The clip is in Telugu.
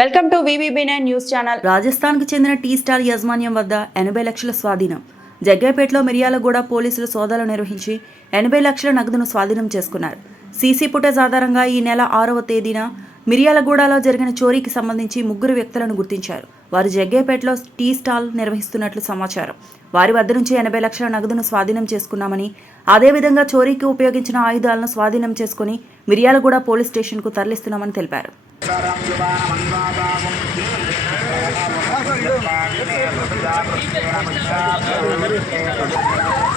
Welcome to VVB news channel. రాజస్థాన్కి చెందిన టీ స్టాల్ యాజమాన్యం వద్ద ఎనభై లక్షల స్వాధీనం. జగ్గైపేటలో మిర్యాలగూడ పోలీసులు సోదాలు నిర్వహించి ఎనభై లక్షల నగదును స్వాధీనం చేసుకున్నారు. సీసీ ఫుటేజ్ ఆధారంగా ఈ నెల ఆరవ తేదీన మిర్యాలగూడలో జరిగిన చోరీకి సంబంధించి ముగ్గురు వ్యక్తులను గుర్తించారు. వారు జగ్గేపేటలో టీ స్టాల్ నిర్వహిస్తున్నట్లు సమాచారం. వారి వద్ద నుంచి ఎనభై లక్షల నగదును స్వాధీనం చేసుకున్నామని అదేవిధంగా చోరీకి ఉపయోగించిన ఆయుధాలను స్వాధీనం చేసుకుని మిర్యాలగూడ పోలీస్ స్టేషన్కు తరలిస్తున్నామని తెలిపారు. Thank you.